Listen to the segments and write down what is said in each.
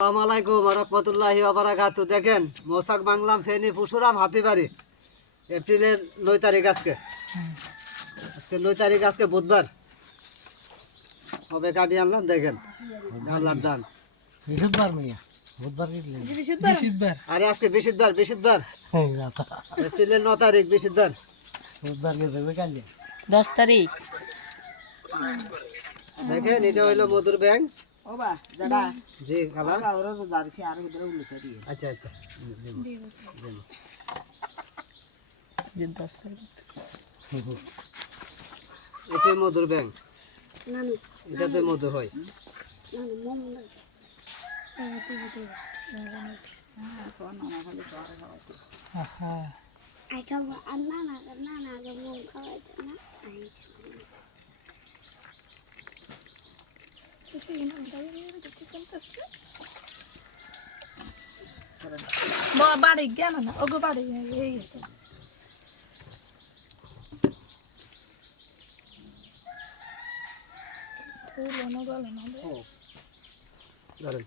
আসসালামু আলাইকুম ওয়া রাহমাতুল্লাহি ওয়া বারাকাতুহু। দেখেন মৌসাক বাংলাম ফেনী পুশুরাম হাতিবাড়ি এপ্রিলের 9 তারিখ আজকে 9 তারিখ আজকে বুধবার হবে কাটি আনলাম। দেখেন আল্লাহর দান বৃহস্পতিবার মিয়া বুধবার বৃহস্পতিবার আরে আজকে বৃহস্পতিবার এপ্রিলের 9 তারিখ বৃহস্পতিবার বুধবার গেছে কাল 10 তারিখ। দেখেন এটা হইলো মধুর ব্যাংক। ওবা দাদা জি খালা ওবা ওরা তো দাঁড়িয়ে আর উধরে উল্টো দিয়ে আচ্ছা আচ্ছা যে 10 তারিখ এটা মধুর ব্যাংক, নানু এটাতে মধু হয়। নানু মম না আহা আই খাবো আর নানা আগে মম খাওয়াইতো না আই বাড়ি গেল না ওগো বাড়ি এই ধরেন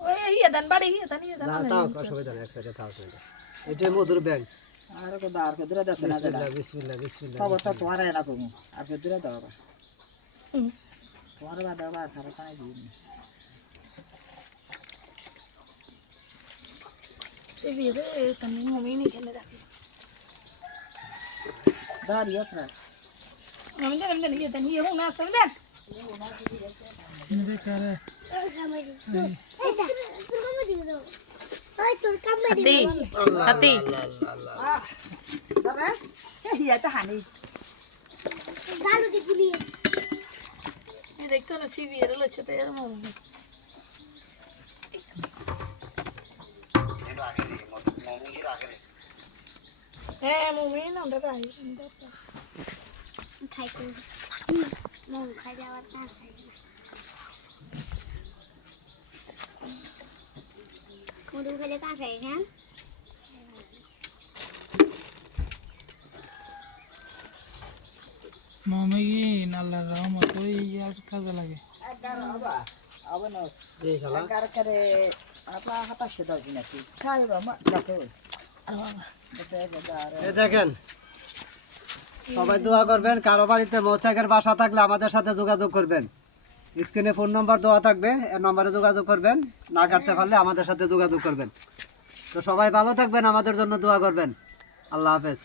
ওই ইয়েদান বাড়ি ইয়েদান না তাও অসুবিধা নেই, এক সাইডে তাও অসুবিধা। এটা মধুর ব্যাংক। আর কো দাঁড় কো দূরে দাস না দাদা বিসমিল্লাহ বিসমিল্লাহ সব তো তোমার না কমু আর কো দূরে দাও বা তোমার বা দাও বা তার কানে দিই এই বিয়ে তানি মমি নি খেলে রাখি দাঁড়িয়ে থাক আমি দেন ইয়েদান ইয়ে হোক না আসলে দেন নিবে করে এটা তুমি দিও দাও ওই তোর কামে সাথী সাথী দাদা ইয়া তা হানি গালু দি গুলিয়ে এই দেখছো না সিবি এর লচ্ছে তো এর মমি হ্যাঁ মমি না দাদা খাই তো মম খাই যাওয়ার না চাই মধু খেলে কাছে হ্যাঁ মমি আল্লাহর রহমত ওই আর কাজে লাগে আবা আবা না জি খালা কার করে আপা হাতা সে দাও নাকি খাই বা মা কাছে এই দেখেন সবাই দোয়া করবেন। কারো বাড়িতে মৌচাকের বাসা থাকলে আমাদের সাথে যোগাযোগ করবেন। স্ক্রিনে ফোন নম্বর দেওয়া থাকবে, এই নম্বরে যোগাযোগ করবেন। না কাটতে পারলে আমাদের সাথে যোগাযোগ করবেন। তো সবাই ভালো থাকবেন, আমাদের জন্য দোয়া করবেন। আল্লাহ হাফেজ।